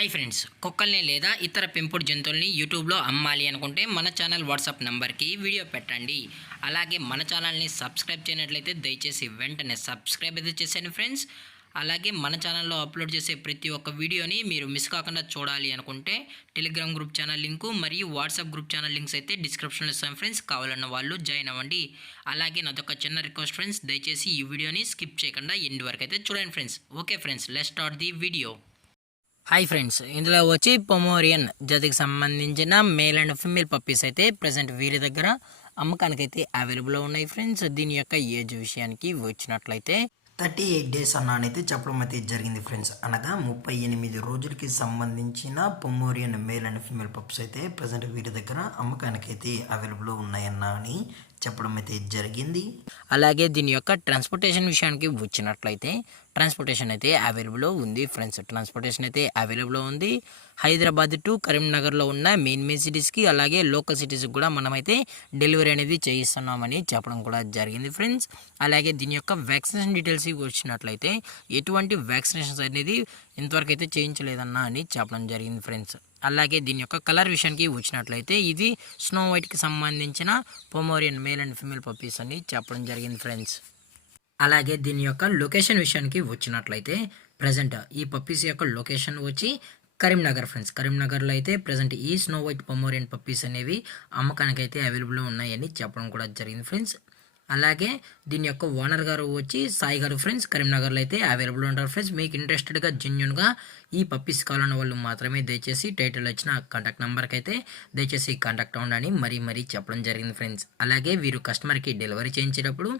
Hi friends, కుక్కల్ని లేదా ఇతర పెంపుడు జంతువుల్ని యూట్యూబ్లో అమ్మాలి అనుకుంటే మన ఛానల్ వాట్సాప్ నెంబర్కి వీడియో పెట్టండి. అలాగే మన ఛానల్ని సబ్స్క్రైబ్ చేయనట్లయితే దయచేసి వెంటనే సబ్స్క్రైబ్ అయితే చేసేయండి ఫ్రెండ్స్. అలాగే మన ఛానల్లో అప్లోడ్ చేసే ప్రతి ఒక్క వీడియోని మీరు మిస్ కాకుండా చూడాలి అనుకుంటే టెలిగ్రామ్ గ్రూప్ ఛానల్ లింకు మరియు వాట్సాప్ గ్రూప్ ఛానల్ లింక్స్ అయితే డిస్క్రిప్షన్లో ఇస్తాం ఫ్రెండ్స్. కావాలన్న వాళ్ళు జాయిన్ అవ్వండి. అలాగే నాదొక చిన్న రిక్వెస్ట్ ఫ్రెండ్స్, దయచేసి ఈ వీడియోని స్కిప్ చేయకుండా ఎండ్ వరకు అయితే చూడండి friends. Okay friends, let's start the video. Hi friends, ఇందులో వచ్చి పొమోరియన్ జాతికి సంబంధించిన మేల్ అండ్ ఫిమేల్ పప్పీస్ అయితే ప్రజెంట్ వీరి దగ్గర అమ్మకానికి అయితే అవైలబుల్లో ఉన్నాయి ఫ్రెండ్స్. దీని యొక్క ఏజ్ విషయానికి వచ్చినట్లయితే 38 డేస్ అన్నైతే చెప్పడం అయితే జరిగింది ఫ్రెండ్స్. అనగా 38 రోజులకి సంబంధించిన Pomeranian male and female pups అయితే ప్రజెంట్ వీరి దగ్గర అమ్మకానికి అయితే అవైలబుల్లో ఉన్నాయన్న అని చెప్పడం అయితే జరిగింది. అలాగే దీని యొక్క ట్రాన్స్పోర్టేషన్ విషయానికి వచ్చినట్లయితే ట్రాన్స్పోర్టేషన్ అయితే అవైలబుల్లో ఉంది ఫ్రెండ్స్. ట్రాన్స్పోర్టేషన్ అయితే అవైలబుల్లో ఉంది. హైదరాబాద్ టు కరీంనగర్లో ఉన్న మెయిన్ సిటీస్కి అలాగే లోకల్ సిటీస్కి కూడా మనమైతే డెలివరీ అనేది చేయిస్తున్నామని చెప్పడం కూడా జరిగింది ఫ్రెండ్స్. అలాగే దీని యొక్క వ్యాక్సినేషన్ డీటెయిల్స్ వచ్చినట్లయితే ఎటువంటి వ్యాక్సినేషన్స్ అనేది ఇంతవరకు అయితే చేయించలేదన్నా అని చెప్పడం జరిగింది ఫ్రెండ్స్. అలాగే దీని యొక్క కలర్ విషయానికి వచ్చినట్లయితే ఇది స్నో వైట్కి సంబంధించిన Pomeranian male and female puppies అని చెప్పడం జరిగింది ఫ్రెండ్స్. అలాగే దీని యొక్క లొకేషన్ విషయానికి వచ్చినట్లయితే ప్రజెంట్ ఈ పప్పీస్ యొక్క లొకేషన్ వచ్చి కరీంనగర్ ఫ్రెండ్స్. కరీంనగర్లో అయితే ప్రజెంట్ ఈ స్నో వైట్ పొమోరియన్ పప్పీస్ అనేవి అమ్మకానికి అయితే అవైలబుల్లో ఉన్నాయని చెప్పడం కూడా జరిగింది ఫ్రెండ్స్. అలాగే దీని యొక్క ఓనర్ గారు వచ్చి సాయి గారు ఫ్రెండ్స్. కరీంనగర్లో అయితే అవైలబుల్ ఉంటారు ఫ్రెండ్స్. మీకు ఇంట్రెస్టెడ్గా జెన్యున్గా ఈ పప్పీస్ కావాలన్న వాళ్ళు మాత్రమే దయచేసి టైటిల్ వచ్చిన కాంటాక్ట్ నెంబర్కి అయితే దయచేసి కాంటాక్ట్ అవ్వండి మరీ చెప్పడం జరిగింది ఫ్రెండ్స్. అలాగే వీరు కస్టమర్కి డెలివరీ చేయించేటప్పుడు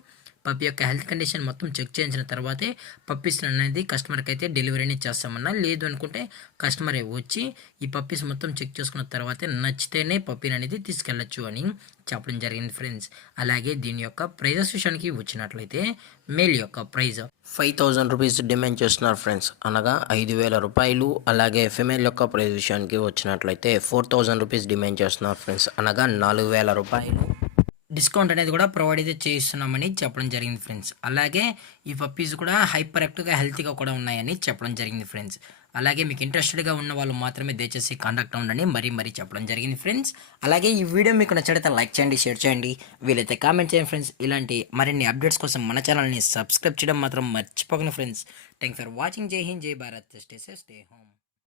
పప్పి యొక్క హెల్త్ కండిషన్ మొత్తం చెక్ చేయించిన తర్వాతే పప్పీస్ అనేది కస్టమర్కి అయితే డెలివరీని చేస్తామన్నా. లేదు అనుకుంటే కస్టమరే వచ్చి ఈ పప్పీస్ మొత్తం చెక్ చేసుకున్న తర్వాతే నచ్చితేనే పప్పీని అనేది తీసుకెళ్ళచ్చు అని చెప్పడం జరిగింది ఫ్రెండ్స్. అలాగే దీని యొక్క ప్రైజెస్ విషయానికి వచ్చినట్లయితే మేల్ యొక్క ప్రైజ్ 5000 రూపీస్ డిమాండ్ చేస్తున్నారు ఫ్రెండ్స్, అనగా 5000 రూపాయలు. అలాగే ఫిమేల్ యొక్క ప్రైజ్ విషయానికి వచ్చినట్లయితే 4000 రూపీస్ డిమాండ్ చేస్తున్నారు ఫ్రెండ్స్, అనగా 4000 రూపాయలు. డిస్కౌంట్ అనేది కూడా ప్రొవైడ్ అయితే చేయిస్తున్నామని చెప్పడం జరిగింది ఫ్రెండ్స్. అలాగే ఈ పప్పీస్ కూడా హైపర్ యాక్టివ్గా హెల్తీగా కూడా ఉన్నాయని చెప్పడం జరిగింది ఫ్రెండ్స్. అలాగే మీకు ఇంట్రెస్టెడ్గా ఉన్న వాళ్ళు మాత్రమే దయచేసి కాంటాక్ట్ అవ్వండి మరీ చెప్పడం జరిగింది ఫ్రెండ్స్. అలాగే ఈ వీడియో మీకు నచ్చితే లైక్ చేయండి, షేర్ చేయండి, వీలైతే కామెంట్ చేయండి ఫ్రెండ్స్. ఇలాంటి మరిన్ని అప్డేట్స్ కోసం మన ఛానల్ని సబ్స్క్రైబ్ చేయడం మాత్రం మర్చిపోకండి ఫ్రెండ్స్. Thanks for watching. జై హింద్, జై Bharat, stay safe, stay home.